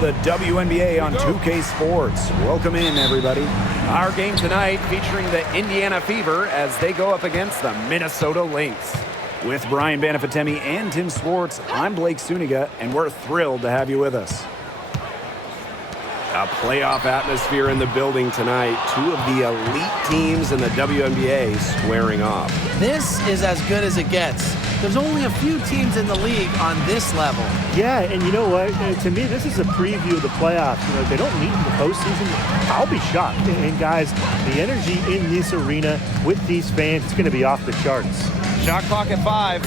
the WNBA on 2K Sports. Welcome in, everybody. Our game tonight featuring the Indiana Fever as they go up against the Minnesota Lynx. With Brian Banafitemi and Tim Swartz, I'm Blake Suniga, and we're thrilled to have you with us. A playoff atmosphere in the building tonight. Two of the elite teams in the WNBA squaring off. This is as good as it gets. There's only a few teams in the league on this level. Yeah, and you know what? To me, this is a preview of the playoffs. You know, if they don't meet in the postseason, I'll be shocked. And guys, the energy in this arena with these fans, it's going to be off the charts. Shot clock at 5.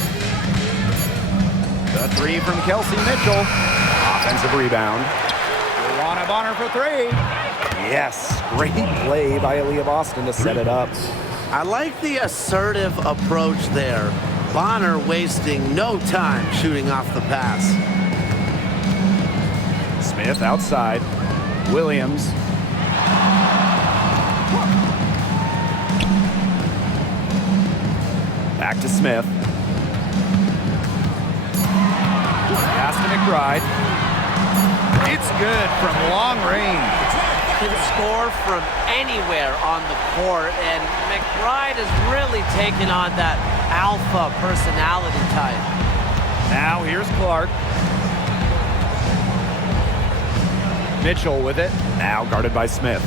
The three from Kelsey Mitchell. Offensive rebound. Luana Bonner for 3. Yes, great play by Aaliyah Boston to set it up. I like the assertive approach there. Bonner wasting no time shooting off the pass. Smith outside. Williams. Back to Smith. Pass to McBride. It's good from long range. Can score from anywhere on the court, and McBride has really taken on that alpha personality type. Now here's Clark. Mitchell with it. Now guarded by Smith.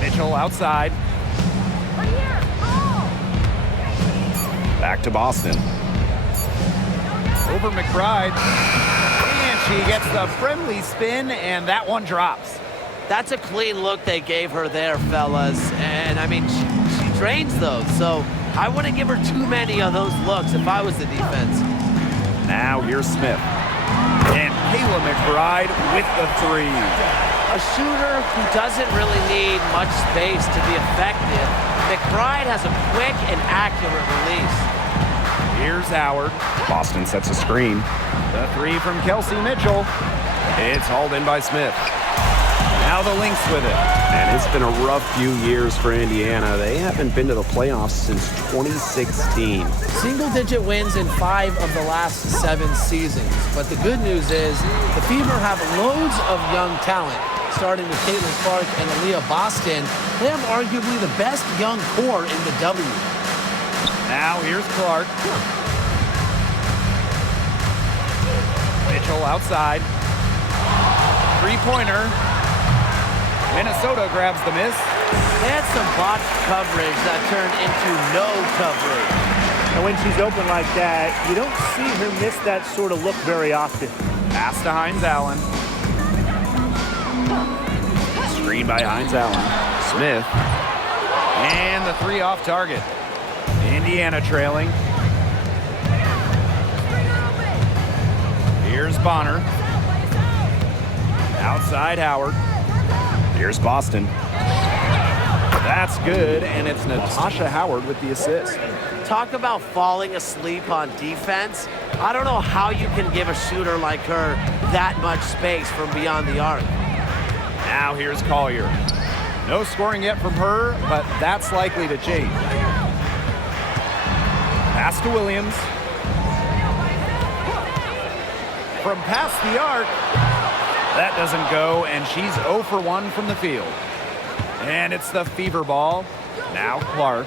Mitchell outside. Back to Boston. Over McBride. And she gets the friendly spin, and that one drops. That's a clean look they gave her there, fellas. And, I mean, she drains those, so I wouldn't give her too many of those looks if I was the defense. Now here's Smith. And Kayla McBride with the 3. A shooter who doesn't really need much space to be effective. McBride has a quick and accurate release. Here's Howard. Boston sets a screen. The 3 from Kelsey Mitchell. It's hauled in by Smith. Now the Lynx with it. And it's been a rough few years for Indiana. They haven't been to the playoffs since 2016. Single-digit wins in 5 of the last 7 seasons. But the good news is the Fever have loads of young talent. Starting with Caitlin Clark and Aaliyah Boston, they have arguably the best young core in the W. Now here's Clark. Mitchell outside. 3-pointer. Minnesota grabs the miss. They had some botched coverage that turned into no coverage. And when she's open like that, you don't see her miss that sort of look very often. Pass to Hines Allen. Screen by Hines Allen. Smith. And the 3 off target. Indiana trailing. Here's Bonner. Outside Howard. Here's Boston. That's good, and it's Natasha Howard with the assist. Talk about falling asleep on defense. I don't know how you can give a shooter like her that much space from beyond the arc. Now here's Collier. No scoring yet from her, but that's likely to change. Pass to Williams. From past the arc. That doesn't go, and she's 0 for 1 from the field. And it's the Fever ball. Now Clark.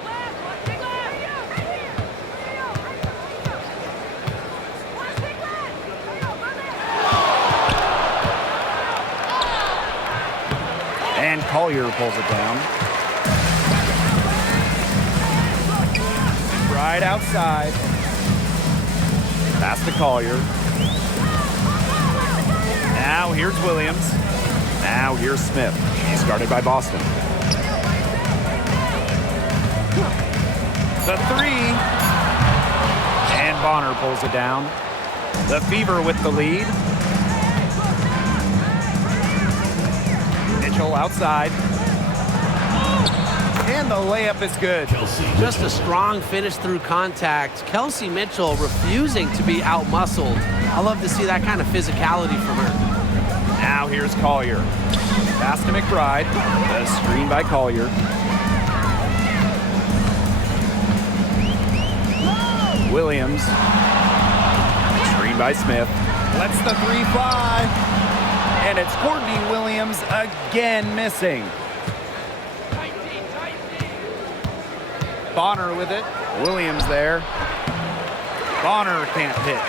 And Collier pulls it down. Right outside. Pass to Collier. Now here's Williams. Now here's Smith. She's guarded by Boston. The 3. And Bonner pulls it down. The Fever with the lead. Mitchell outside. And the layup is good. Just a strong finish through contact. Kelsey Mitchell refusing to be out-muscled. I love to see that kind of physicality from her. Now here's Collier. Pass to McBride. The screen by Collier. Williams. Screen by Smith. Lets the three fly. And it's Courtney Williams again missing. Bonner with it. Williams there. Bonner can't hit.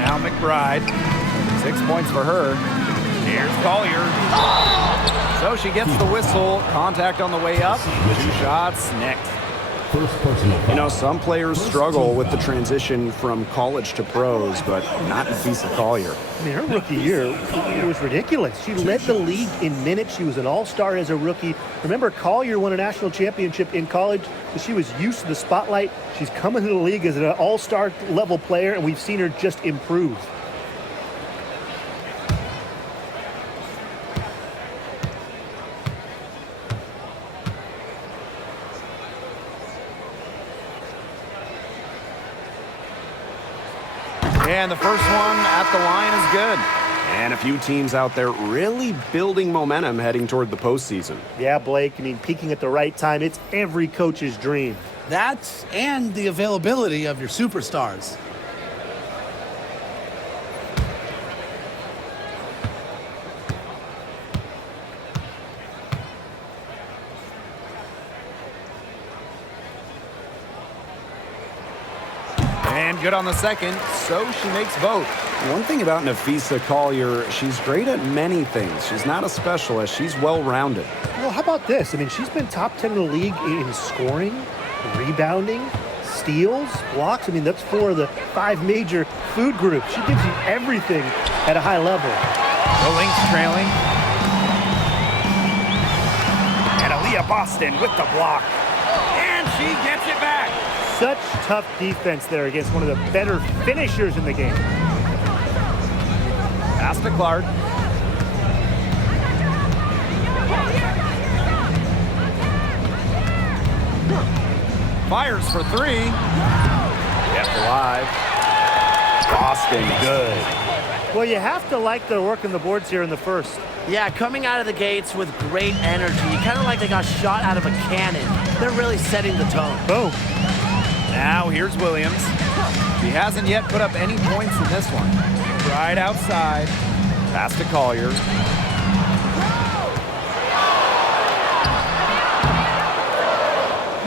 Now McBride. 6 points for her. Here's Collier. So she gets the whistle. Contact on the way up. 2 shots next. You know, some players struggle with the transition from college to pros, but not Nafisa Collier. I mean, her rookie year, it was ridiculous. She led the league in minutes. She was an all-star as a rookie. Remember, Collier won a national championship in college, so she was used to the spotlight. She's coming to the league as an all-star level player, and we've seen her just improve. And the first one at the line is good. And a few teams out there really building momentum heading toward the postseason. Yeah, Blake, I mean, peaking at the right time, it's every coach's dream. That's and the availability of your superstars. And good on the second, so she makes both. One thing about Nafisa Collier, she's great at many things. She's not a specialist. She's well-rounded. Well, how about this? I mean, she's been top 10 in the league in scoring, rebounding, steals, blocks. I mean, that's 4 of the 5 major food groups. She gives you everything at a high level. The Lynx trailing. And Aaliyah Boston with the block. And she gets it back. Such tough defense there against one of the better finishers in the game. Pass to Clark. Fires for 3. Kept alive. Boston, good. Well, you have to like their work on the boards here in the first. Yeah, coming out of the gates with great energy. Kind of like they got shot out of a cannon. They're really setting the tone. Boom. Now here's Williams. She hasn't yet put up any points in this one. Right outside. Pass to Collier.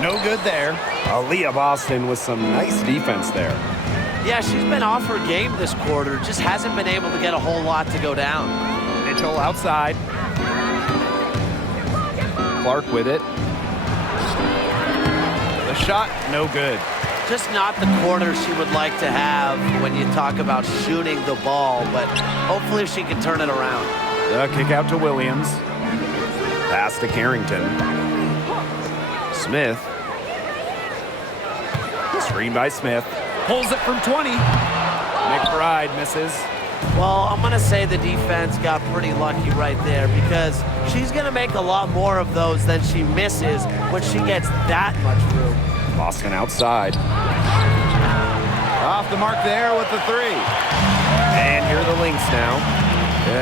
No good there. Aaliyah Boston with some nice defense there. Yeah, she's been off her game this quarter. Just hasn't been able to get a whole lot to go down. Mitchell outside. Clark with it. The shot, no good. Just not the quarter she would like to have when you talk about shooting the ball, but hopefully she can turn it around. The kick out to Williams. Pass to Carrington. Smith. Screen by Smith. Pulls it from 20. McBride misses. Well, I'm going to say the defense got pretty lucky right there because she's going to make a lot more of those than she misses when she gets that much room. Boston outside. Off the mark there with the 3. And here are the Lynx now.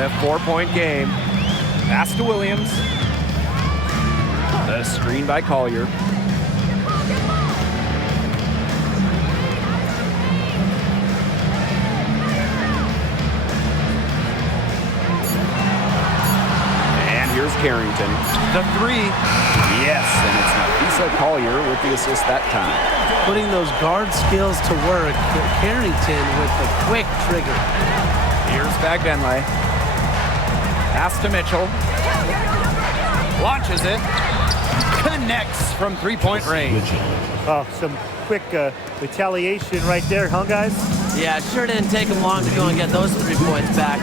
A 4-point game. Pass to Williams. The screen by Collier. And here's Carrington. The 3. Yes, and it's Nafisa Collier with the assist that time. Putting those guard skills to work. Carrington with the quick trigger. Here's Bagbenley. Pass to Mitchell. Launches it. Connects from 3-point range. Oh, some quick retaliation right there, huh, guys? Yeah, it sure didn't take them long to go and get those 3 points back.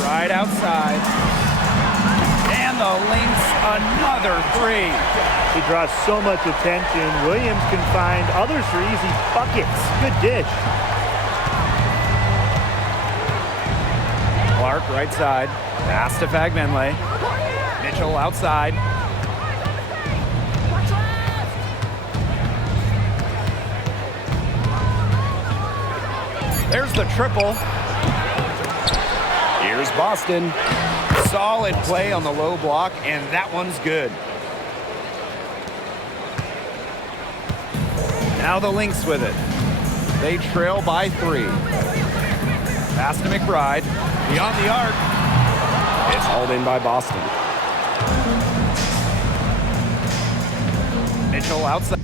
Right outside. And the Lynx, another 3. She draws so much attention. Williams can find others for easy buckets. Good dish. Clark right side. Pass to Fagbenley. Mitchell outside. There's the triple. Here's Boston. Solid play on the low block, and that one's good. Now the Lynx with it. They trail by 3. Pass to McBride. Beyond the arc. It's hauled in by Boston. Mitchell outside.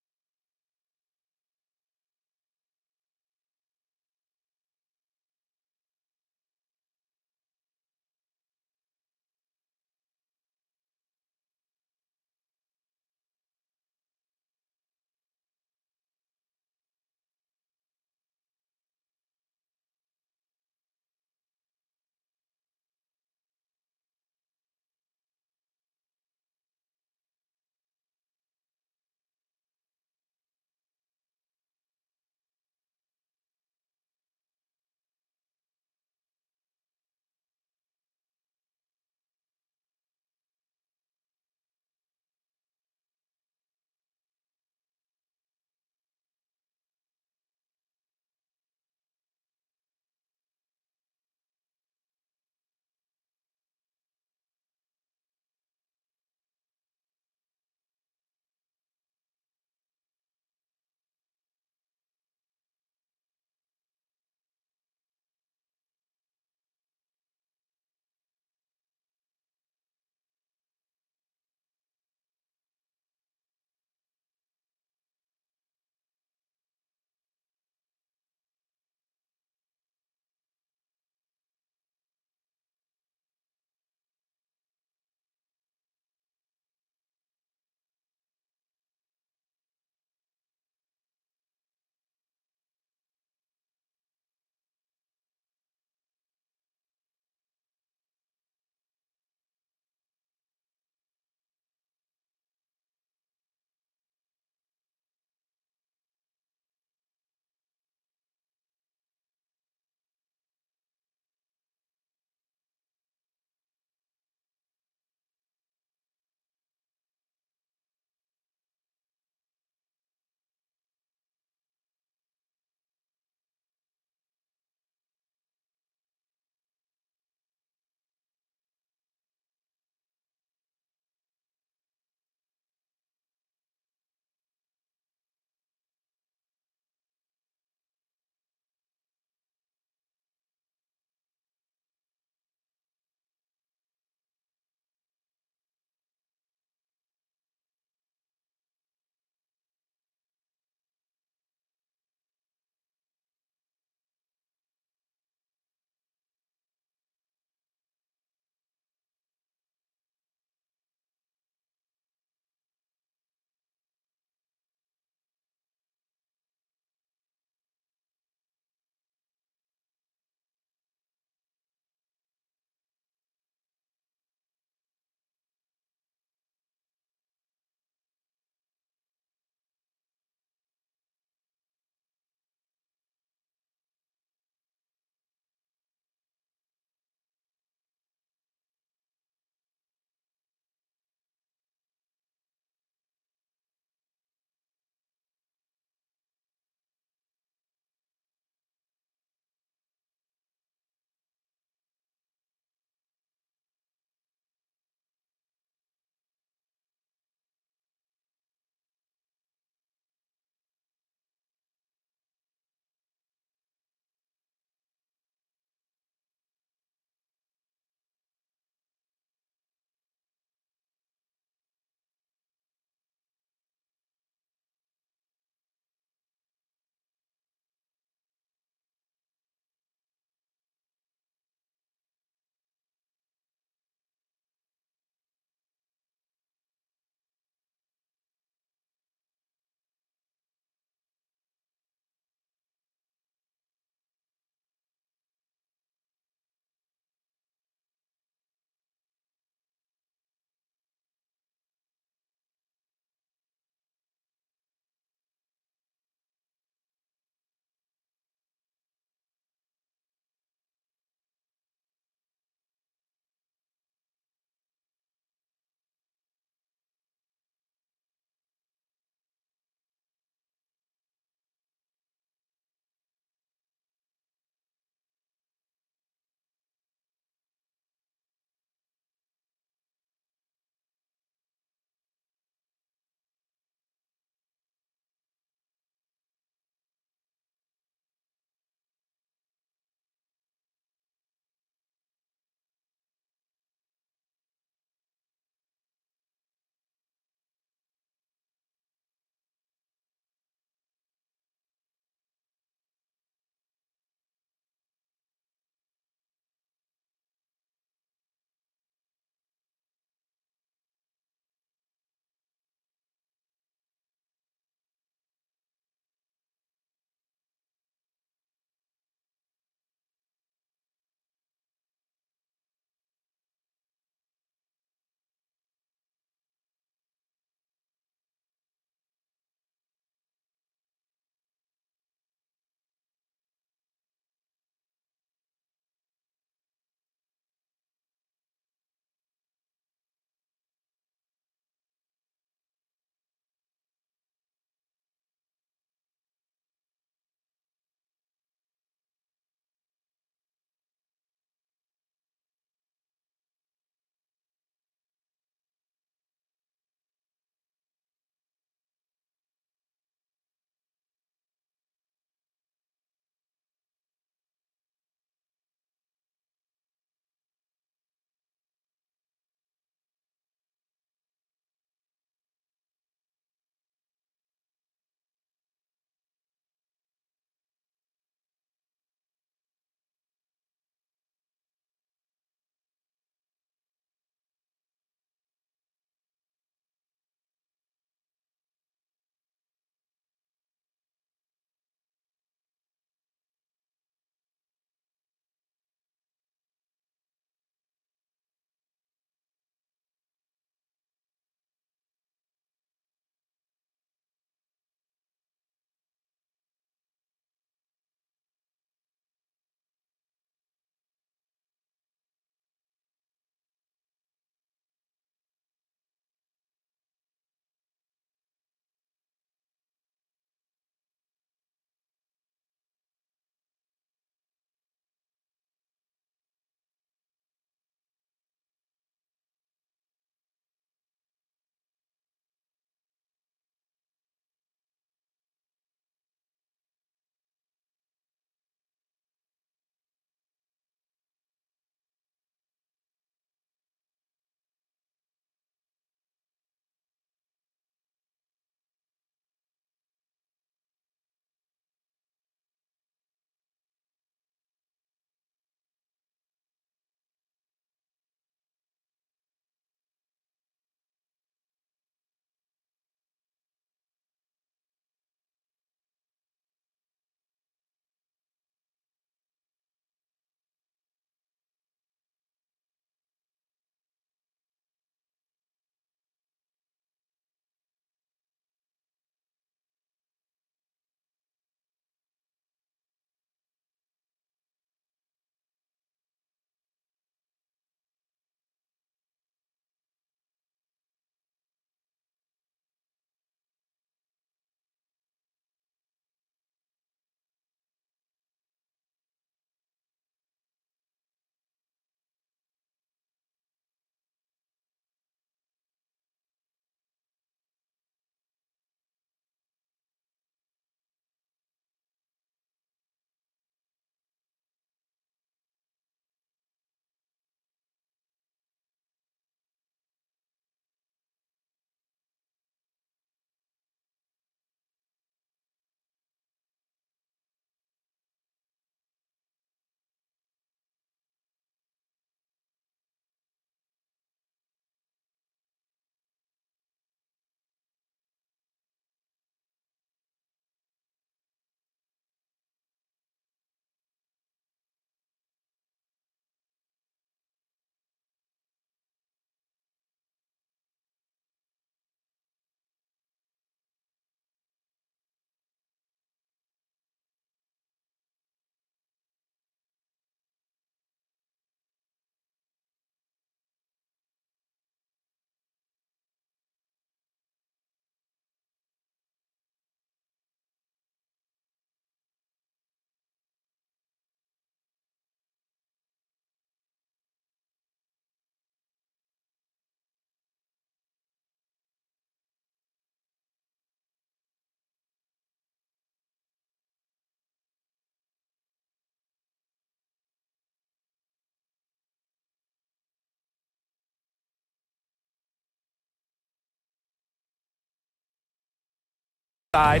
Side.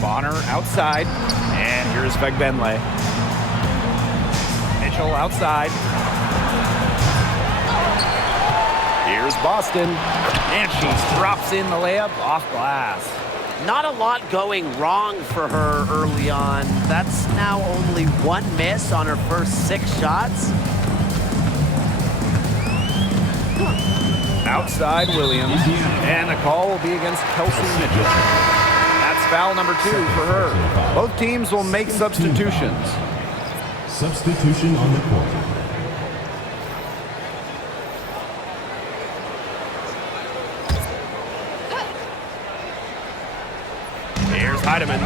Bonner outside. And here's Fagbenle. Mitchell outside. Here's Boston. And she drops in the layup off glass. Not a lot going wrong for her early on. That's now only one miss on her first 6 shots. Outside Williams. And the call will be against Kelsey Mitchell. That's foul number 2 for her. Both teams will make substitutions. Substitution on the court. Here's Heidemann.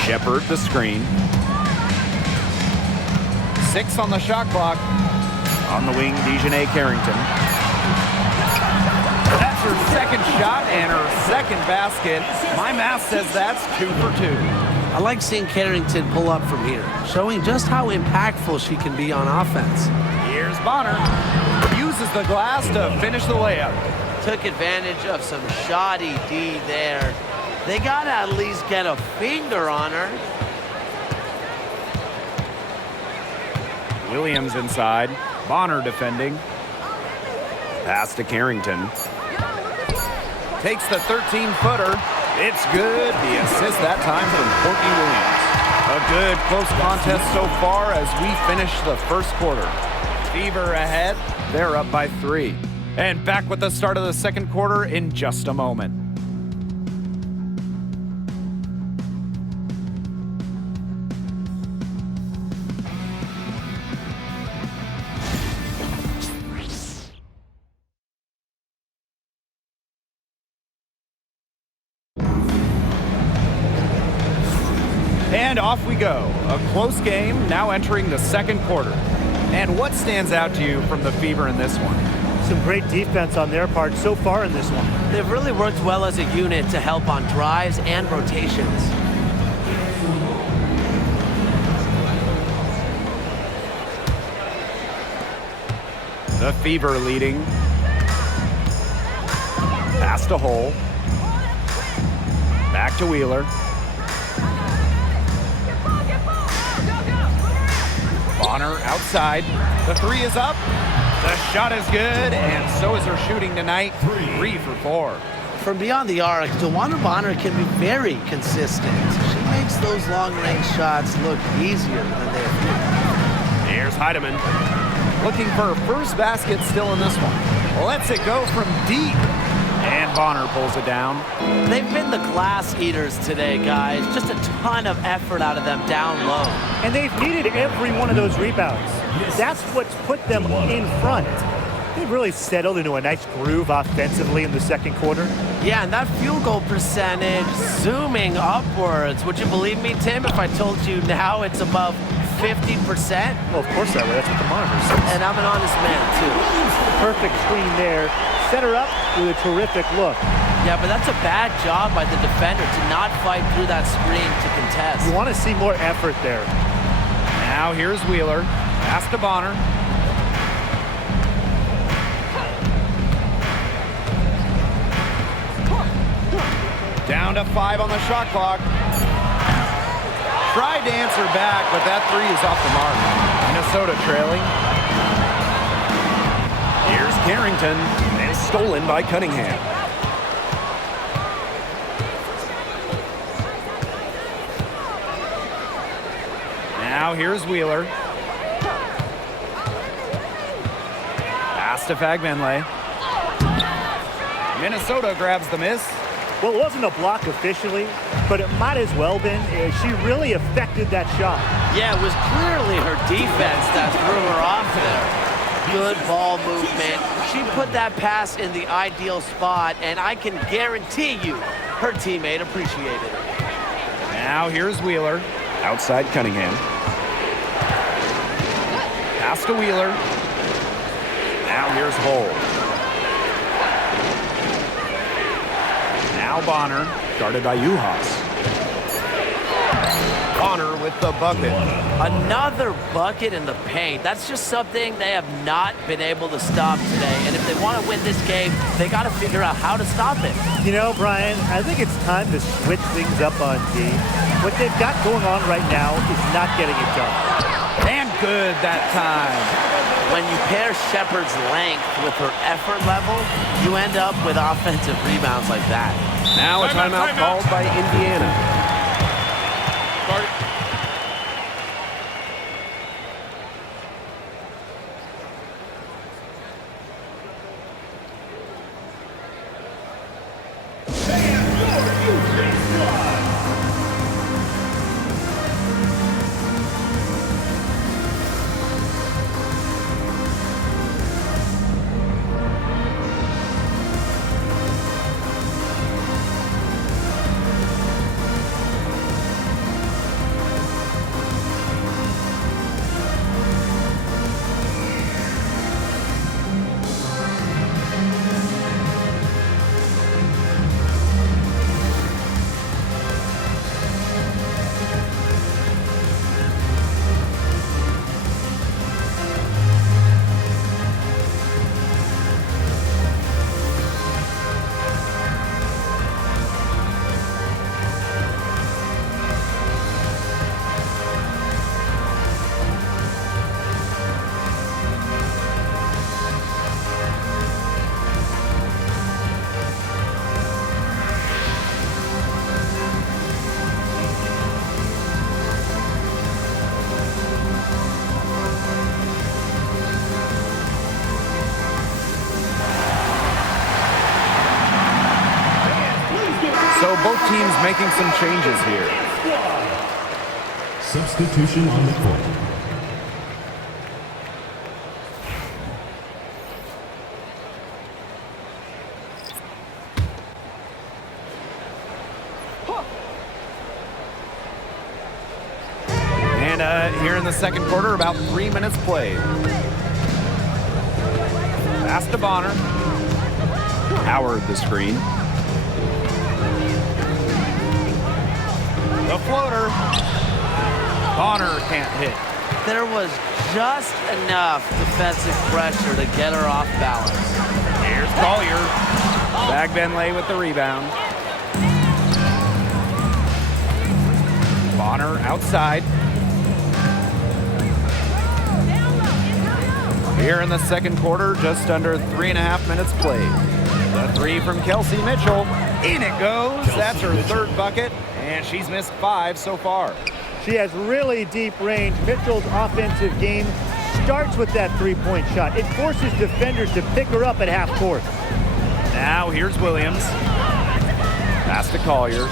Shepard the screen. 6 on the shot clock. On the wing, Dejanay Carrington. That's her second shot and her second basket. My math says that's 2 for 2. I like seeing Carrington pull up from here, showing just how impactful she can be on offense. Here's Bonner. Uses the glass to finish the layup. Took advantage of some shoddy D there. They got to at least get a finger on her. Williams inside. Bonner defending. Pass to Carrington. Takes the 13-footer. It's good. The assist that time from Courtney Williams. A good close contest so far as we finish the first quarter. Fever ahead. They're up by 3. And back with the start of the second quarter in just a moment. And off we go. A close game now entering the second quarter. And what stands out to you from the Fever in this one? Some great defense on their part so far in this one. They've really worked well as a unit to help on drives and rotations. The Fever leading. Pass to Hole. Back to Wheeler. Bonner outside. The 3 is up. The shot is good, and so is her shooting tonight. 3 for 4. From beyond the arc, DeWanda Bonner can be very consistent. She makes those long-range shots look easier than they appear. Here's Heidemann. Looking for her first basket still in this one. Lets it go from deep. And Bonner pulls it down. They've been the glass eaters today, guys. Just a ton of effort out of them down low. And they've needed every one of those rebounds. That's what's put them in front. They've really settled into a nice groove offensively in the second quarter. Yeah, and that field goal percentage zooming upwards. Would you believe me, Tim, if I told you now it's above 50%? Well, of course I would. That's what the monitor says. And I'm an honest man, too. Perfect screen there. Set her up with a terrific look. Yeah, but that's a bad job by the defender to not fight through that screen to contest. You want to see more effort there. Now here's Wheeler. Pass to Bonner. Down to 5 on the shot clock. Tried to answer back, but that 3 is off the mark. Minnesota trailing. Here's Carrington. And stolen by Cunningham. Now here's Wheeler. Pass to Fagbenle. Minnesota grabs the miss. Well, it wasn't a block officially, but it might as well been. She really affected that shot. Yeah, it was clearly her defense that threw her off there. Good ball movement. She put that pass in the ideal spot, and I can guarantee you her teammate appreciated it. Now here's Wheeler. Outside Cunningham. Pass to Wheeler. Now here's Hole. Now Bonner, guarded by Uhas. Bonner with the bucket. Another bucket in the paint. That's just something they have not been able to stop today. And if they want to win this game, they got to figure out how to stop it. You know, Brian, I think it's time to switch things up on D. What they've got going on right now is not getting it done. And good that time. When you pair Shepard's length with her effort level, you end up with offensive rebounds like that. Now a timeout called by Indiana. So both teams making some changes here. Substitution on the court. And here in the second quarter, about 3 minutes played. Pass to Bonner. Howard the screen. The floater. Bonner can't hit. There was just enough defensive pressure to get her off balance. Here's Collier. Bagbenlay with the rebound. Bonner outside. Here in the second quarter, just under 3.5 minutes played. The three from Kelsey Mitchell. In it goes. That's her third bucket, and she's missed 5 so far. She has really deep range. Mitchell's offensive game starts with that three-point shot. It forces defenders to pick her up at half court. Now here's Williams. Pass to Collier.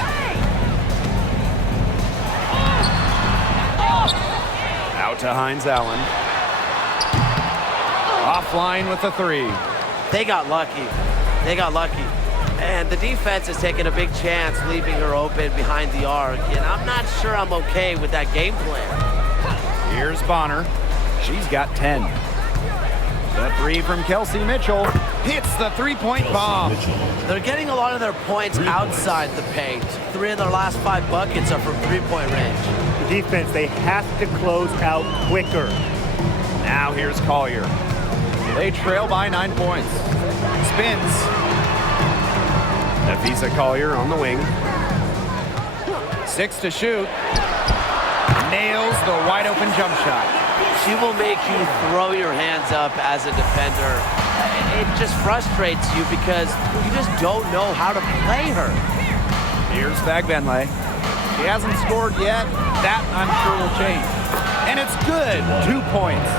Out to Hines Allen. Offline with the three. They got lucky. They got lucky. And the defense is taking a big chance leaving her open behind the arc. And I'm not sure I'm okay with that game plan. Here's Bonner. She's got 10. The three from Kelsey Mitchell hits the three-point bomb. They're getting a lot of their points outside the paint. 3 of their last 5 buckets are from three-point range. The defense, they have to close out quicker. Now here's Collier. They trail by 9 points. Spins. Nafisa Collier on the wing. 6 to shoot. Nails the wide open jump shot. She will make you throw your hands up as a defender. It just frustrates you because you just don't know how to play her. Here's Bagbenlay. She hasn't scored yet. That, I'm sure, will change. And it's good. 2 points.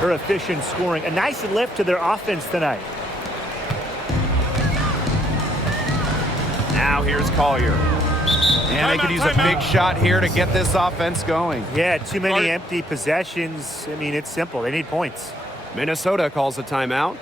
Her efficient scoring. A nice lift to their offense tonight. Now here's Collier. And they could use a big shot here to get this offense going. Yeah, too many empty possessions. I mean, it's simple. They need points. Minnesota calls a timeout.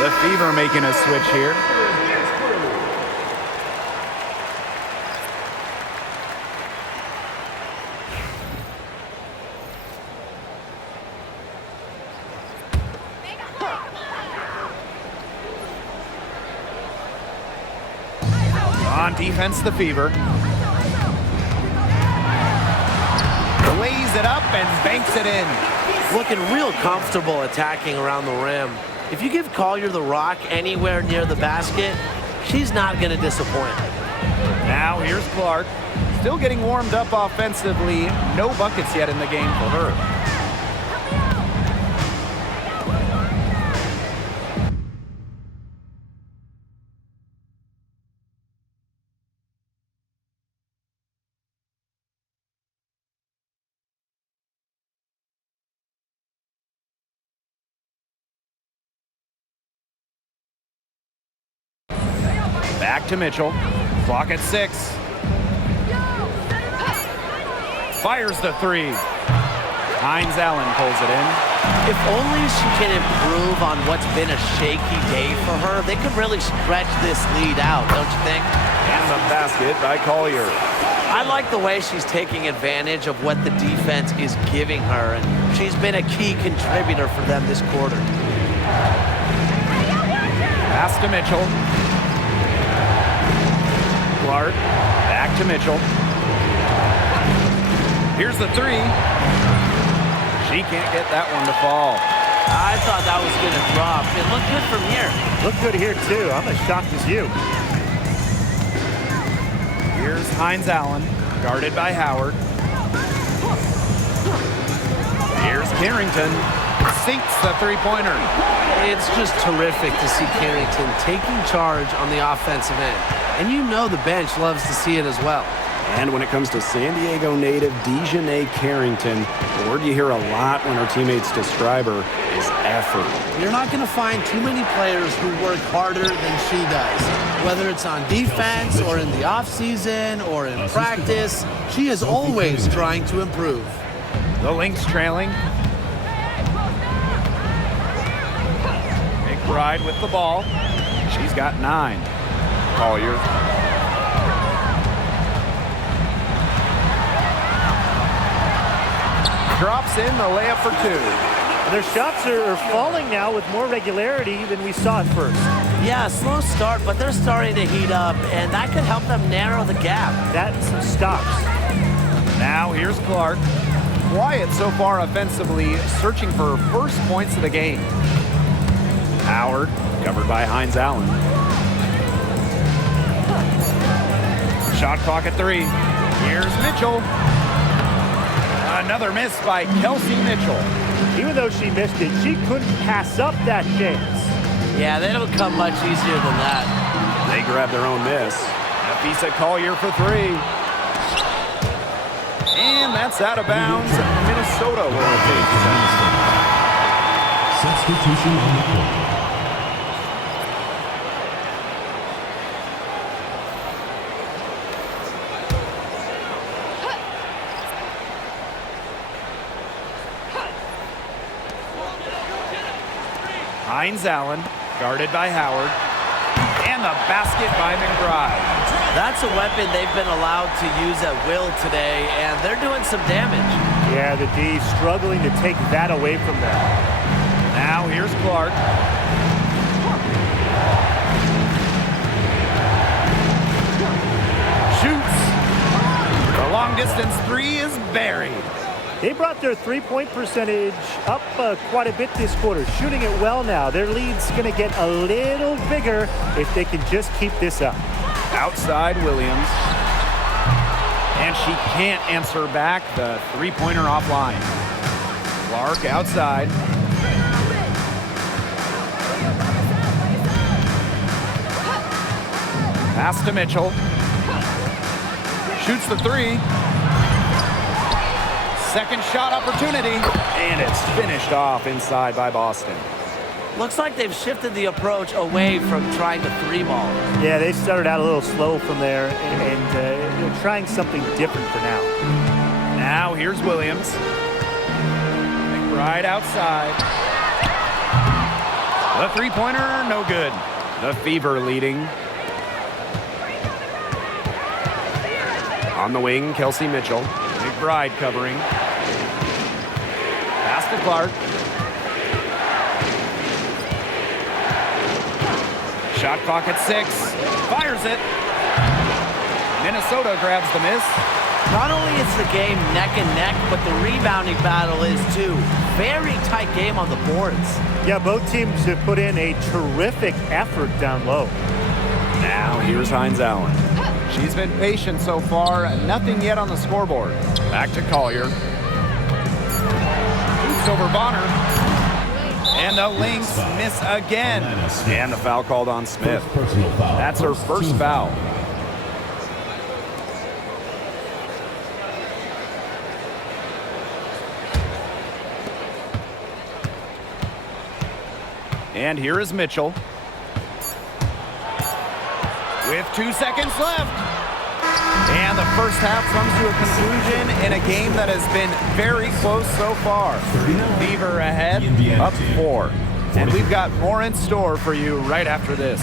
The Fever making a switch here. On defense, the Fever. Lays it up and banks it in. Looking real comfortable attacking around the rim. If you give Collier the rock anywhere near the basket, she's not going to disappoint. Now here's Clark. Still getting warmed up offensively. No buckets yet in the game for her. Back to Mitchell. Clock at 6. Fires the 3. Hines Allen pulls it in. If only she can improve on what's been a shaky day for her, they could really stretch this lead out, don't you think? And the basket by Collier. I like the way she's taking advantage of what the defense is giving her, and she's been a key contributor for them this quarter. Pass to Mitchell. Clark, back to Mitchell. Here's the 3. She can't get that one to fall. I thought that was going to drop. It looked good from here. Looked good here, too. I'm as shocked as you. Here's Hines Allen, guarded by Howard. Here's Carrington. Sinks the three-pointer. It's just terrific to see Carrington taking charge on the offensive end. And you know the bench loves to see it as well. And when it comes to San Diego native Dejanay Carrington, the word you hear a lot when her teammates describe her is effort. You're not going to find too many players who work harder than she does. Whether it's on defense or in the offseason or in practice, she is always trying to improve. The Lynx trailing. McBride with the ball. She's got 9. Collier. Drops in the layup for 2. Their shots are falling now with more regularity than we saw at first. Yeah, slow start, but they're starting to heat up, and that could help them narrow the gap. That's some stops. Now here's Clark. Quiet so far offensively, searching for her first points of the game. Howard, covered by Hines Allen. Shot clock at 3. Here's Mitchell. Another miss by Kelsey Mitchell. Even though she missed it, she couldn't pass up that chance. Yeah, they don't come much easier than that. They grab their own miss. Nafisa Collier for 3. And that's out of bounds. Minnesota will take Substitution on the court. Hines Allen, guarded by Howard. And the basket by McBride. That's a weapon they've been allowed to use at will today, and they're doing some damage. Yeah, the D struggling to take that away from them. Now here's Clark. Shoots. The long distance 3 is buried. They brought their three-point percentage up quite a bit this quarter, shooting it well now. Their lead's going to get a little bigger if they can just keep this up. Outside Williams. And she can't answer back the three-pointer offline. Clark outside. Pass to Mitchell. Shoots the 3. Second shot opportunity. And it's finished off inside by Boston. Looks like they've shifted the approach away from trying to 3-ball. Yeah, they started out a little slow from there and they're trying something different for now. Now here's Williams. McBride outside. The three-pointer, no good. The Fever leading. On the wing, Kelsey Mitchell. McBride covering. Pass to Clark. Shot clock at 6. Fires it. Minnesota grabs the miss. Not only is the game neck and neck, but the rebounding battle is too. Very tight game on the boards. Yeah, both teams have put in a terrific effort down low. Now here's Hines Allen. She's been patient so far. Nothing yet on the scoreboard. Back to Collier. Shoots over Bonner. And the Lynx miss again. And the foul called on Smith. Personal foul. That's her first foul. And here is Mitchell. With 2 seconds left. And the first half comes to a conclusion in a game that has been very close so far. Fever ahead, up 4. And we've got more in store for you right after this.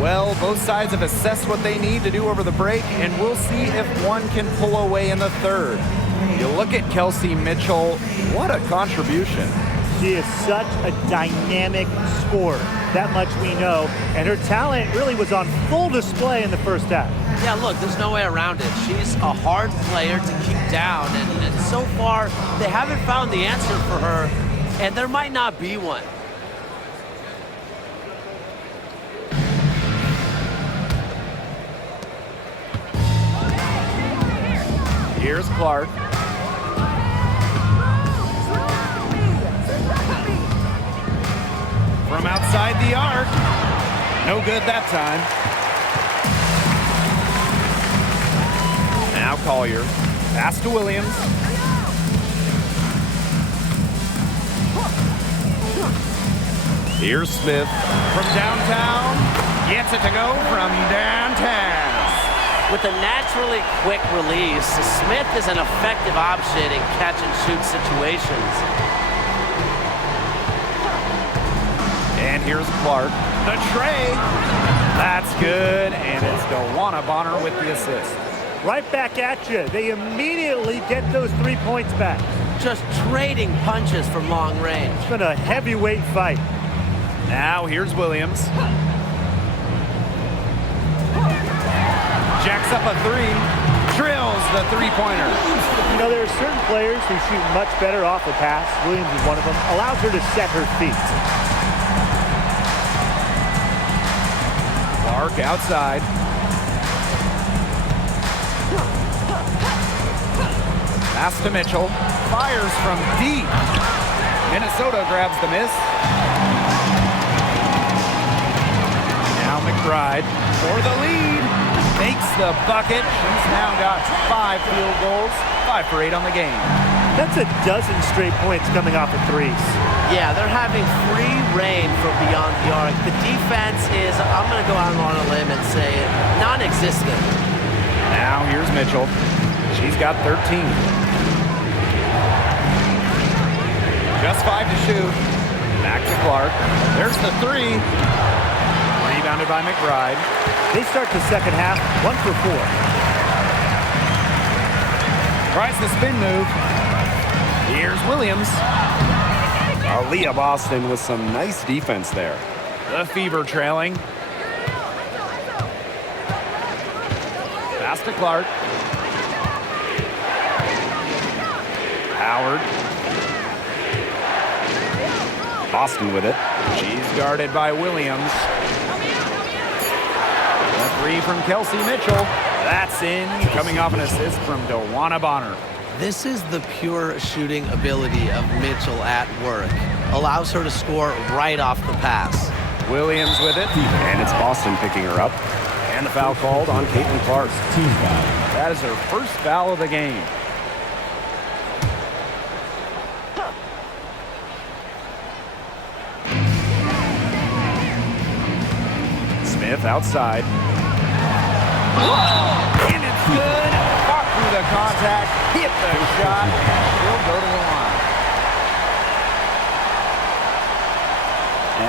Well, both sides have assessed what they need to do over the break, and we'll see if one can pull away in the third. You look at Kelsey Mitchell, what a contribution. She is such a dynamic scorer. That much we know. And her talent really was on full display in the first half. Yeah, look, there's no way around it. She's a hard player to keep down, and so far, they haven't found the answer for her, and there might not be one. Here's Clark. From outside the arc. No good that time. Now Collier. Pass to Williams. Here's Smith. From downtown. Gets it to go from downtown. With a naturally quick release, Smith is an effective option in catch-and-shoot situations. And here's Clark. The tray. That's good, and it's DeWanna Bonner with the assist. Right back at you. They immediately get those 3 points back. Just trading punches from long range. It's been a heavyweight fight. Now here's Williams. Jacks up a three. Drills the three-pointer. You know, there are certain players who shoot much better off a pass. Williams is one of them. Allows her to set her feet. Clark outside. Pass to Mitchell. Fires from deep. Minnesota grabs the miss. Now McBride for the lead. Makes the bucket. She's now got 5 field goals. 5 for 8 on the game. That's a dozen straight points coming off of threes. Yeah, they're having free reign from beyond the arc. The defense is, I'm going to go out on a limb and say, non-existent. Now here's Mitchell. She's got 13. Just 5 to shoot. Back to Clark. There's the three. Rebounded by McBride. They start the second half 1 for 4. Tries the spin move. Here's Williams. Aaliyah Boston with some nice defense there. The Fever trailing. Pass to Clark. Howard. Boston with it. She's guarded by Williams. A three from Kelsey Mitchell. That's in, coming off an assist from DeWanna Bonner. This is the pure shooting ability of Mitchell at work. Allows her to score right off the pass. Williams with it. And it's Boston picking her up. And the foul called on Caitlin Clark. Team foul. That is her first foul of the game. Smith outside. And it's good. Fought through the contact, hit the shot, and she'll go to the line.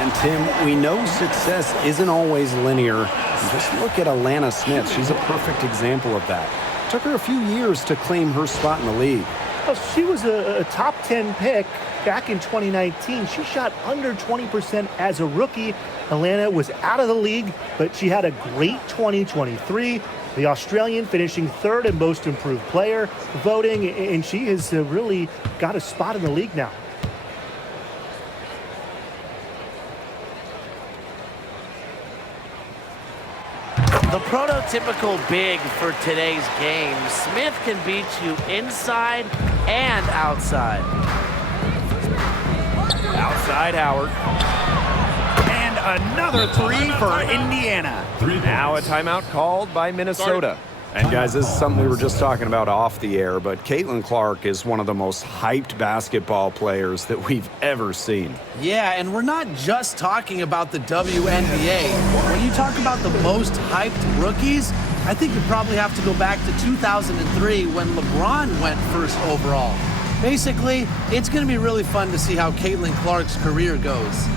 And Tim, we know success isn't always linear. Just look at Alana Smith. She's a perfect example of that. Took her a few years to claim her spot in the league. Well, she was a top 10 pick back in 2019. She shot under 20% as a rookie. Alana was out of the league, but she had a great 2023. The Australian finishing third in most improved player voting, and she has really got a spot in the league now. The prototypical big for today's game. Smith can beat you inside and outside. Outside Howard. And another three for Indiana. Now a timeout called by Minnesota. And guys, this is something we were just talking about off the air, but Caitlin Clark is one of the most hyped basketball players that we've ever seen. Yeah, and we're not just talking about the WNBA. When you talk about the most hyped rookies, I think you probably have to go back to 2003 when LeBron went first overall. Basically, it's going to be really fun to see how Caitlin Clark's career goes.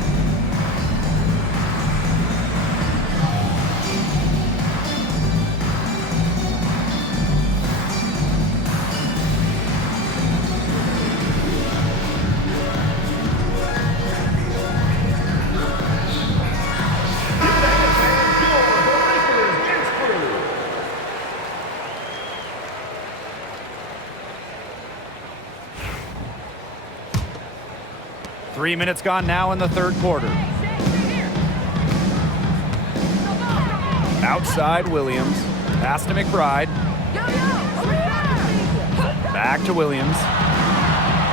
3 minutes gone now in the third quarter. Outside Williams. Pass to McBride. Back to Williams.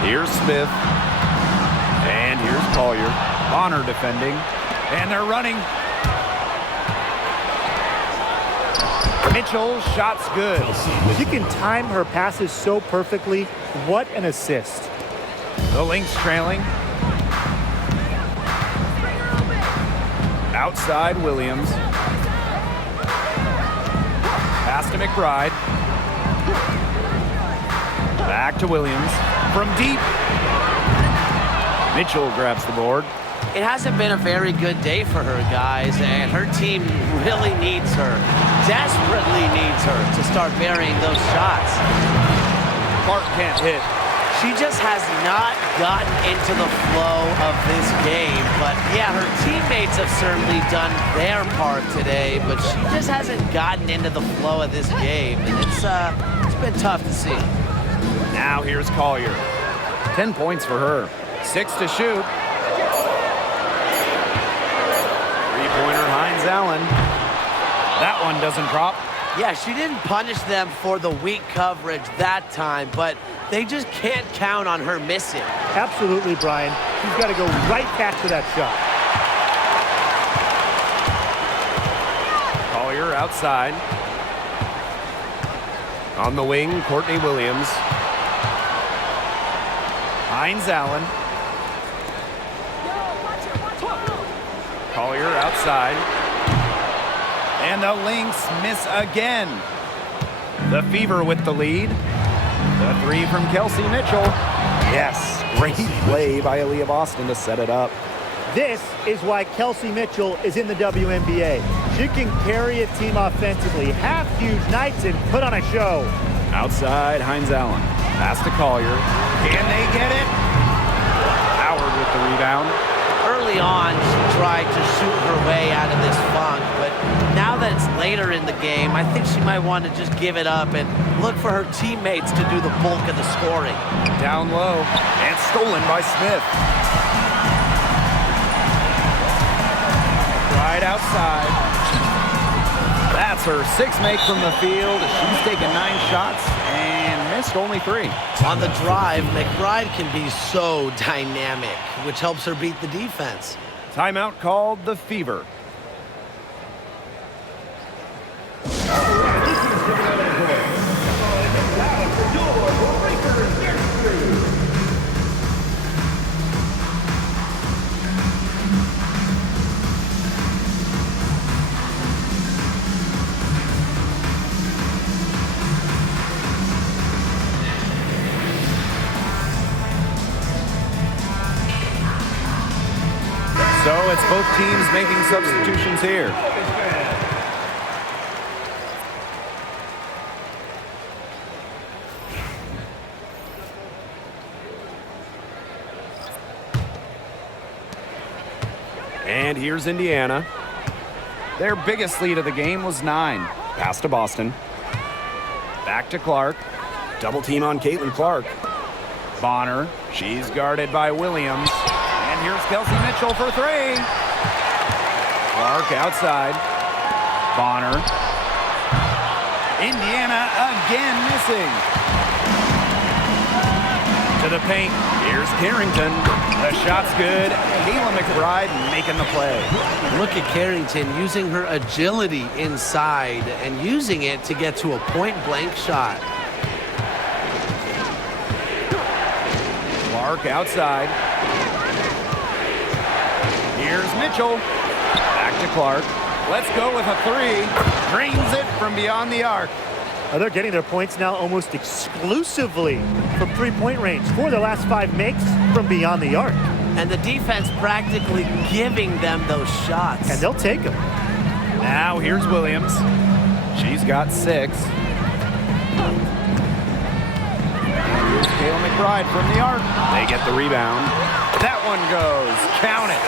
Here's Smith. And here's Collier. Bonner defending. And they're running. Mitchell, shot's good. She can time her passes so perfectly. What an assist. The Lynx trailing. Outside Williams. Pass to McBride. Back to Williams. From deep. Mitchell grabs the board. It hasn't been a very good day for her, guys, and her team really needs her, desperately needs her to start burying those shots. Clark can't hit. She just has not gotten into the flow of this game, but yeah, her teammates have certainly done their part today, but she just hasn't gotten into the flow of this game, and it's been tough to see. Now here's Collier. 10 points for her. 6 to shoot. Three-pointer Hines Allen. That one doesn't drop. Yeah, she didn't punish them for the weak coverage that time, but they just can't count on her missing. Absolutely, Brian. She's got to go right back to that shot. Collier outside. On the wing, Courtney Williams. Hines Allen. Collier outside. And the Lynx miss again. The Fever with the lead. The three from Kelsey Mitchell. Yes, great play by Aaliyah Boston to set it up. This is why Kelsey Mitchell is in the WNBA. She can carry a team offensively, have huge nights, and put on a show. Outside, Hines Allen. Pass to Collier. Can they get it? Howard with the rebound. Early on, she tried to shoot her way out of this funk, but now that it's later in the game, I think she might want to just give it up and look for her teammates to do the bulk of the scoring. Down low, and stolen by Smith. Right outside. That's her sixth make from the field. She's taken 9 shots and missed only 3. On the drive, McBride can be so dynamic, which helps her beat the defense. Timeout called the Fever. So it's both teams making substitutions here. And here's Indiana. Their biggest lead of the game was 9. Pass to Boston. Back to Clark. Double team on Caitlin Clark. Bonner. She's guarded by Williams. And here's Kelsey Mitchell for 3. Clark outside. Bonner. Indiana again missing. To the paint. Here's Carrington. The shot's good. Kayla McBride making the play. Look at Carrington using her agility inside and using it to get to a point-blank shot. Clark outside. Here's Mitchell. Back to Clark. Let's go with a 3. Drains it from beyond the arc. They're getting their points now almost exclusively from three-point range. 4 of their last 5 makes from beyond the arc. And the defense practically giving them those shots. And they'll take them. Now here's Williams. She's got 6. Here's Kayla McBride from the arc. They get the rebound. That one goes. Count it.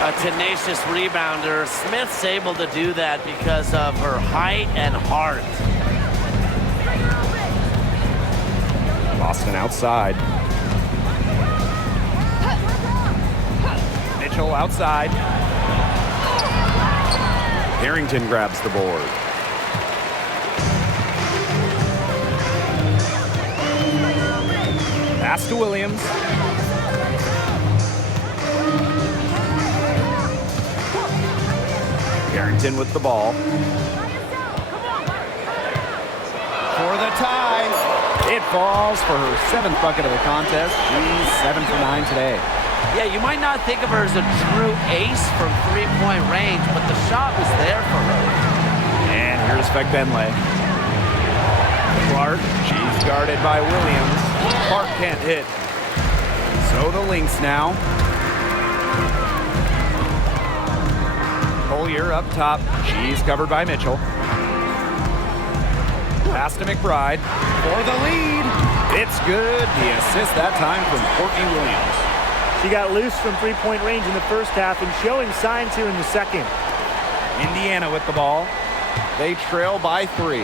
A tenacious rebounder. Smith's able to do that because of her height and heart. Boston outside. Mitchell outside. Harrington grabs the board. Pass to Williams. Harrington with the ball. For the tie. It falls for her 7th bucket of the contest. She's 7 for 9 today. Yeah, you might not think of her as a true ace from three-point range, but the shot was there for her. And here's Fegbenle. Clark, she's guarded by Williams. Clark can't hit. So the Lynx now. Collier up top. She's covered by Mitchell. Pass to McBride for the lead. It's good. The assist that time from Courtney Williams. She got loose from three-point range in the first half and showing signs here in the second. Indiana with the ball. They trail by 3.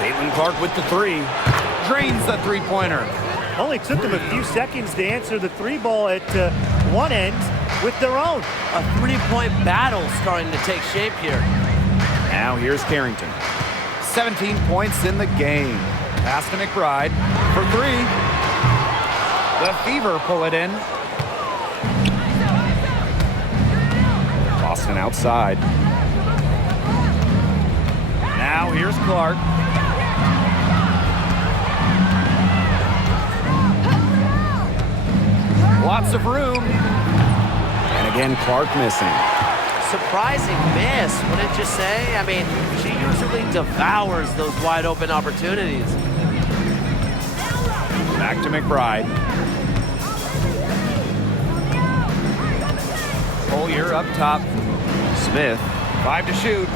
Caitlin Clark with the 3. Drains the three-pointer. Only took them a few seconds to answer the three ball at one end with their own. A three-point battle starting to take shape here. Now here's Carrington. 17 points in the game. Pass to McBride for 3. The Fever pull it in. Boston outside. Now here's Clark. Lots of room. And again, Clark missing. Surprising miss, wouldn't you say? I mean, she usually devours those wide open opportunities. Back to McBride. Collier up top. Smith, 5 to shoot.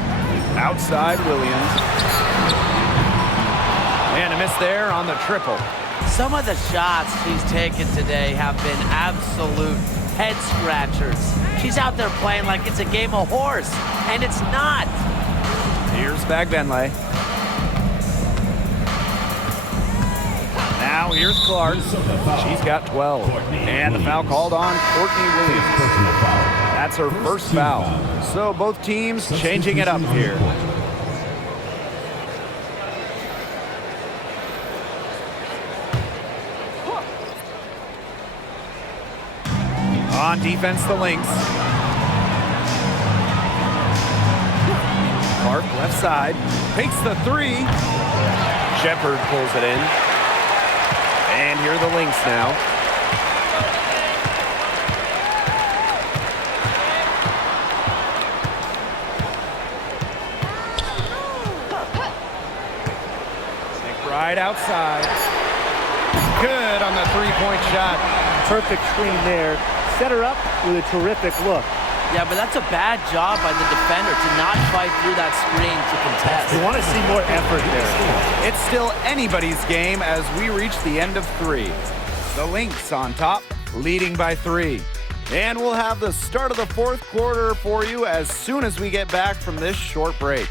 Outside Williams. And a miss there on the triple. Some of the shots she's taken today have been absolute head scratchers. She's out there playing like it's a game of horse, and it's not. Here's Fagbenle. Now here's Clark. She's got 12. And the foul called on Courtney Williams. That's her first foul. So both teams changing it up here. On defense, the Lynx. Clark left side, takes the 3. Shepard pulls it in. And here are the Lynx now. McBride outside. Good on the 3-point shot. Perfect screen there. Set her up with a terrific look. Yeah, but that's a bad job by the defender to not fight through that screen to contest. You want to see more effort there. It's still anybody's game as we reach the end of 3. The Lynx on top, leading by 3. And we'll have the start of the 4th quarter for you as soon as we get back from this short break.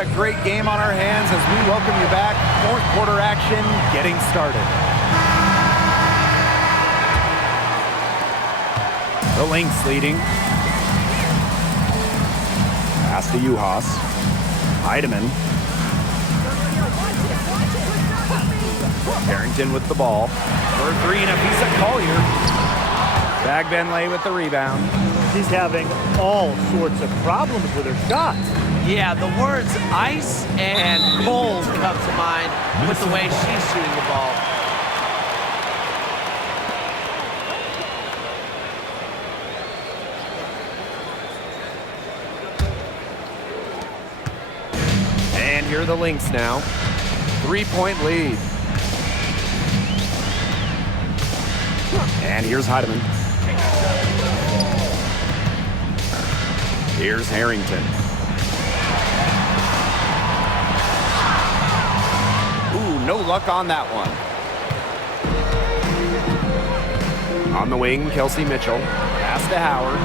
A great game on our hands as we welcome you back. Fourth quarter action getting started. The Lynx leading. Pass to Uhas. Heidemann. Carrington with the ball. For three and a piece of Collier. Bagbenlay with the rebound. She's having all sorts of problems with her shots. Yeah, the words ice and cold come to mind with the way she's shooting the ball. And here are the Lynx now. 3-point lead. And here's Heidemann. Here's Harrington. Ooh, no luck on that one. On the wing, Kelsey Mitchell. Pass to Howard.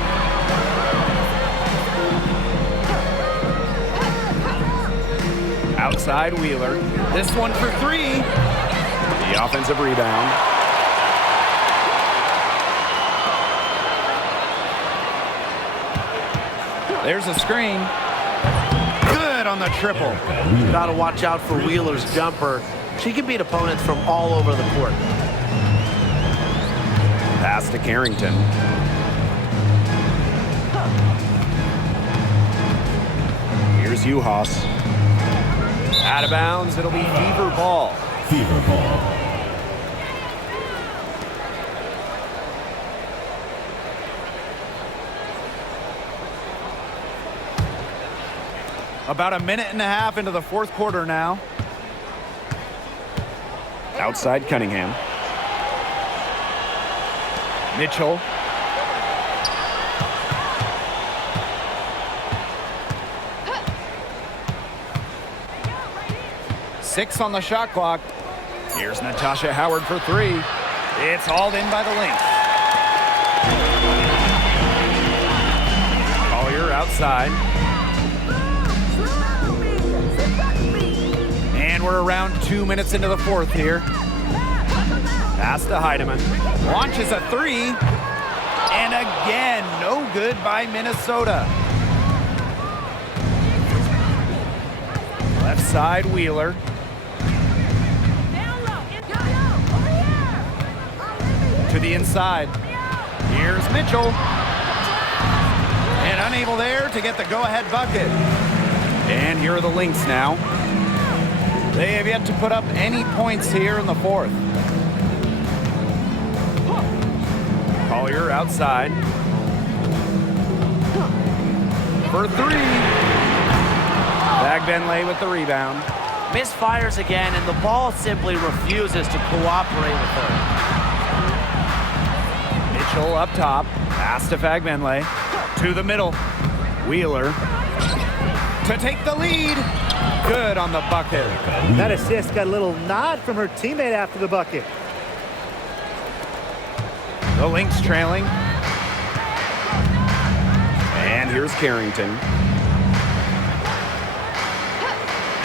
Outside Wheeler. This one for three. The offensive rebound. There's a screen. Good on the triple. Got to watch out for Wheeler's jumper. She can beat opponents from all over the court. Pass to Carrington. Here's Uhas. Out of bounds. It'll be Fever ball. Fever ball. About a minute and a half into the fourth quarter now. Outside Cunningham. Mitchell. Six on the shot clock. Here's Natasha Howard for three. It's hauled in by the Lynx. Collier outside. And we're around 2 minutes into the fourth here. Pass to Heidemann. Launches a three. And again, no good by Minnesota. Left side, Wheeler. To the inside. Here's Mitchell. And unable there to get the go-ahead bucket. And here are the Lynx now. They have yet to put up any points here in the fourth. Collier outside. For three. Bagbenlay with the rebound. Misfires again, and the ball simply refuses to cooperate with her. Mitchell up top. Pass to Bagbenlay. To the middle. Wheeler. To take the lead. Good on the bucket. That assist got a little nod from her teammate after the bucket. The Lynx trailing. And here's Carrington.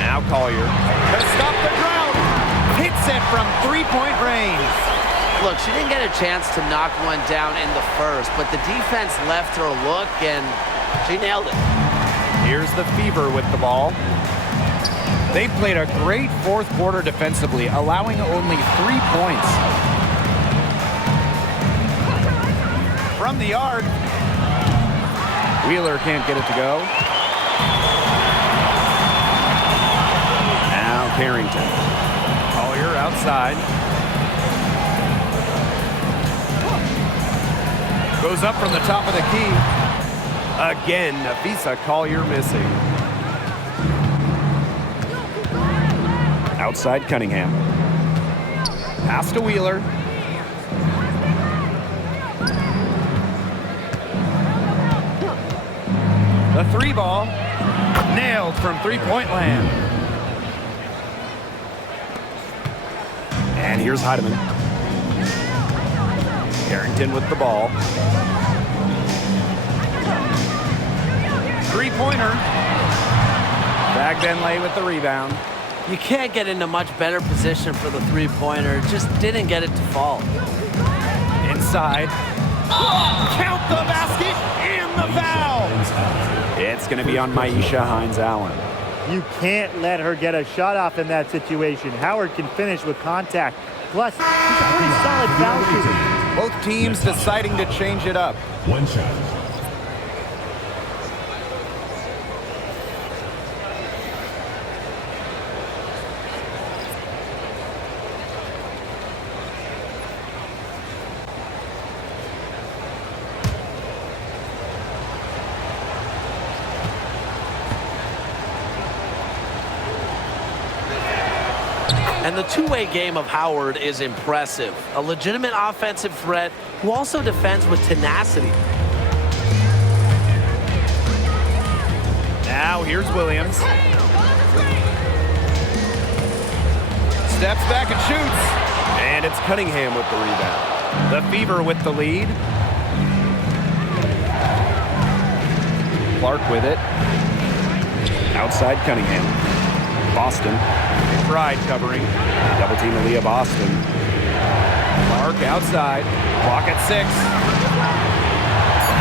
Now Collier. To stop the drought. Hits it from three-point range. Look, she didn't get a chance to knock one down in the first, but the defense left her a look, and she nailed it. Here's the Fever with the ball. They played a great fourth quarter defensively, allowing only 3 points. From the arc. Wheeler can't get it to go. Now Carrington. Collier outside. Goes up from the top of the key. Again, Nafisa Collier missing. Outside Cunningham. Pass to Wheeler. The three ball. Nailed from three-point land. And here's Heidemann. Carrington with the ball. Three-pointer. Bagbenlay with the rebound. You can't get into much better position for the three-pointer. Just didn't get it to fall. Inside. Count the basket and the foul. It's going to be on Maisha Hines-Allen. You can't let her get a shot off in that situation. Howard can finish with contact. Plus, she's a pretty solid foul shooter. Both teams deciding to change it up. One shot. And the two-way game of Howard is impressive. A legitimate offensive threat who also defends with tenacity. Now here's Williams. Steps back and shoots. And it's Cunningham with the rebound. The Fever with the lead. Clark with it. Outside Cunningham. Boston. Pride covering. Double team Aaliyah Boston. Clark outside. Clock at 6.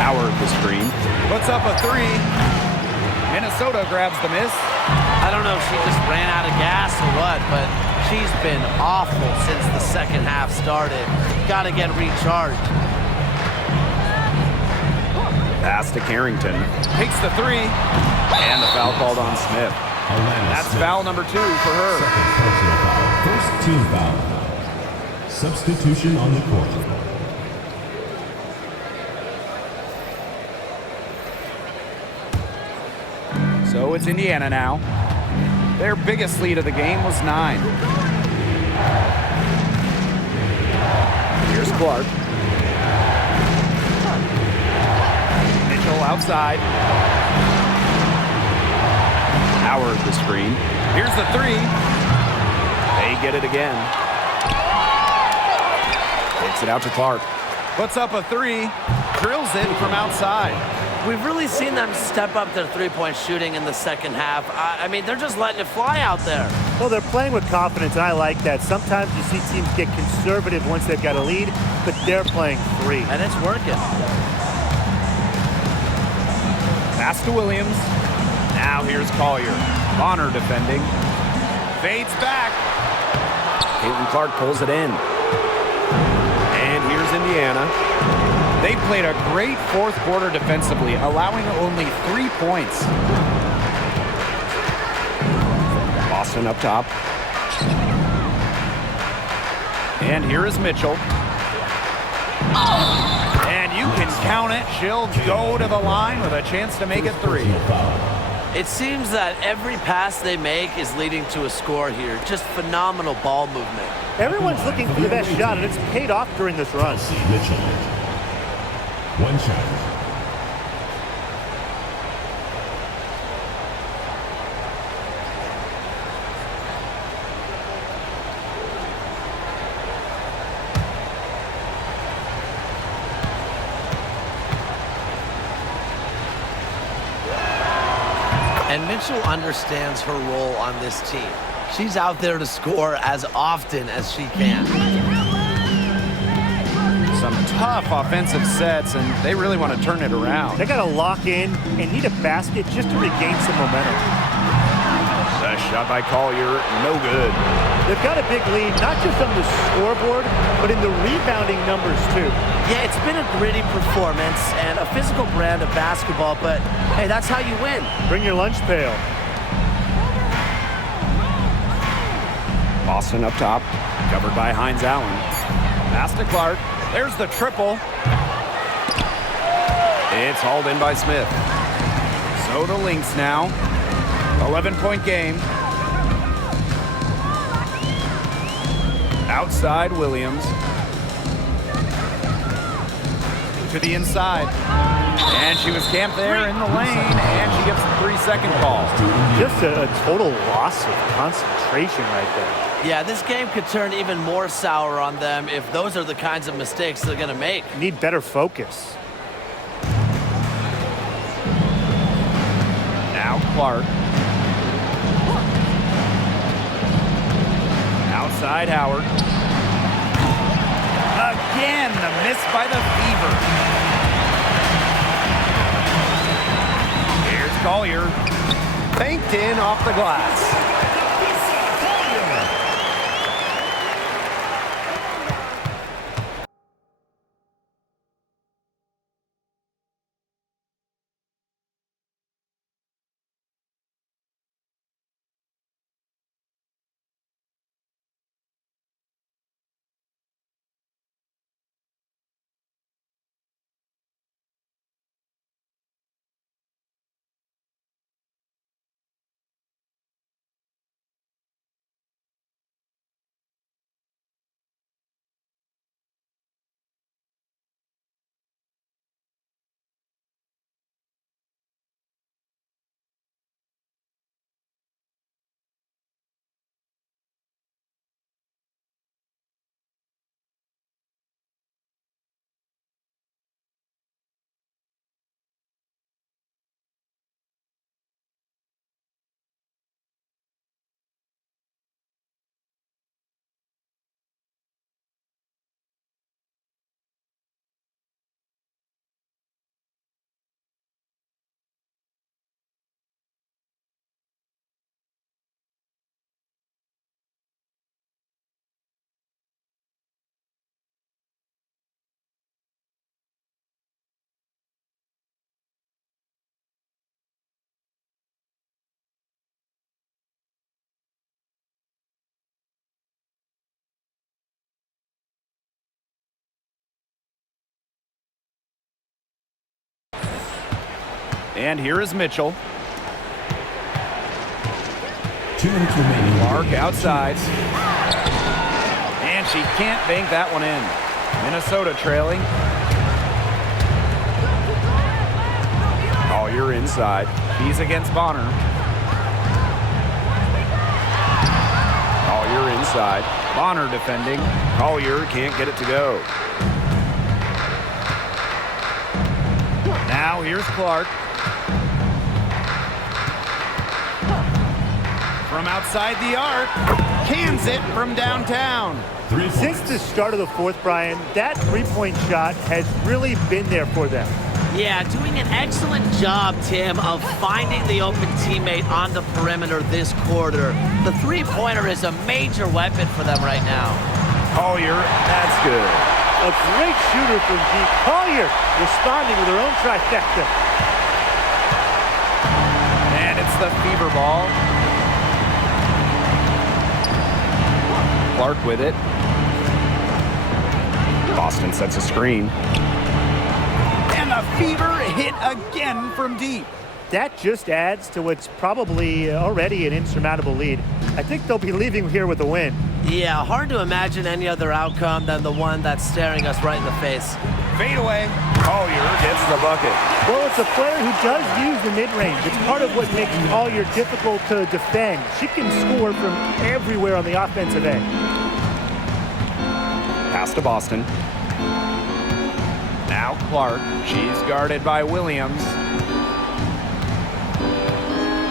Howard the screen. Puts up a 3. Minnesota grabs the miss. I don't know if she just ran out of gas or what, but she's been awful since the second half started. Got to get recharged. Pass to Carrington. Takes the 3. And the foul called on Smith. That's foul number 2 for her. Second personal foul. First team foul. Substitution on the court. So it's Indiana now. Their biggest lead of the game was 9. Here's Clark. Mitchell outside. Howard the screen. Here's the 3. They get it again. Takes it out to Clark. Puts up a 3. Drills it from outside. We've really seen them step up their three-point shooting in the second half. I mean, they're just letting it fly out there. Well, they're playing with confidence, and I like that. Sometimes you see teams get conservative once they've got a lead, but they're playing free. And it's working. Pass to Williams. Now here's Collier. Bonner defending. Fades back. Caitlin Clark pulls it in. And here's Indiana. They played a great fourth quarter defensively, allowing only 3 points. Boston up top. And here is Mitchell. And you can count it. She'll go to the line with a chance to make it 3. It seems that every pass they make is leading to a score here. Just phenomenal ball movement. Everyone's looking for the best shot, and it's paid off during this run. Mitchell. One shot. And Mitchell understands her role on this team. She's out there to score as often as she can. Some tough offensive sets, and they really want to turn it around. They got to lock in and need a basket just to regain some momentum. The shot by Collier, no good. They've got a big lead, not just on the scoreboard, but in the rebounding numbers, too. Yeah, it's been a gritty performance and a physical brand of basketball, but hey, that's how you win. Bring your lunch pail. Boston up top, covered by Hines-Allen. Pass to Clark. There's the triple. It's hauled in by Smith. So the Lynx now. 11-point game. Outside Williams. To the inside. And she was camped there in the lane, and she gets a 3-second call. Just a total loss of concentration right there. Yeah, this game could turn even more sour on them if those are the kinds of mistakes they're going to make. Need better focus. Now Clark. Outside Howard. Again, the miss by the Fever. Here's Collier. Banked in off the glass. And here is Mitchell. 2 minutes remaining. Clark outside. And she can't bank that one in. Minnesota trailing. Collier inside. He's against Bonner. Collier inside. Bonner defending. Collier can't get it to go. Now here's Clark. From outside the arc, cans it from downtown. Since the start of the fourth, Brian, that three-point shot has really been there for them. Yeah, doing an excellent job, Tim, of finding the open teammate on the perimeter this quarter. The three-pointer is a major weapon for them right now. Collier, that's good. A great shooter from deep. Collier responding with her own trifecta. And it's the Fever ball. Clark with it. Boston sets a screen. And the Fever hit again from deep. That just adds to what's probably already an insurmountable lead. I think they'll be leaving here with a win. Yeah, hard to imagine any other outcome than the one that's staring us right in the face. Fade away. Collier gets the bucket. Well, it's a player who does use the mid-range. It's part of what makes Collier difficult to defend. She can score from everywhere on the offensive end. Pass to Boston. Now Clark. She's guarded by Williams.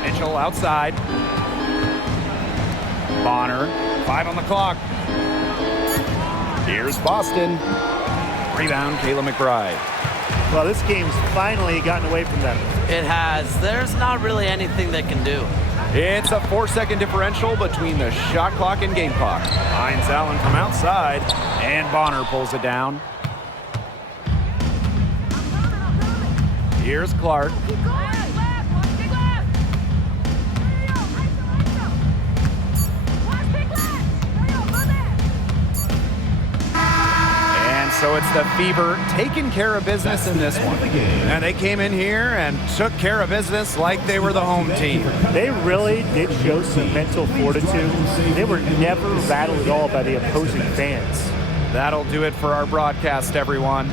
Mitchell outside. Bonner. 5 on the clock. Here's Boston. Rebound, Kayla McBride. Well, this game's finally gotten away from them. It has. There's not really anything they can do. It's a 4-second differential between the shot clock and game clock. Hines Allen from outside, and Bonner pulls it down. Here's Clark. So it's the Fever taking care of business in this one. And they came in here and took care of business like they were the home team. They really did show some mental fortitude. They were never rattled at all by the opposing fans. That'll do it for our broadcast, everyone.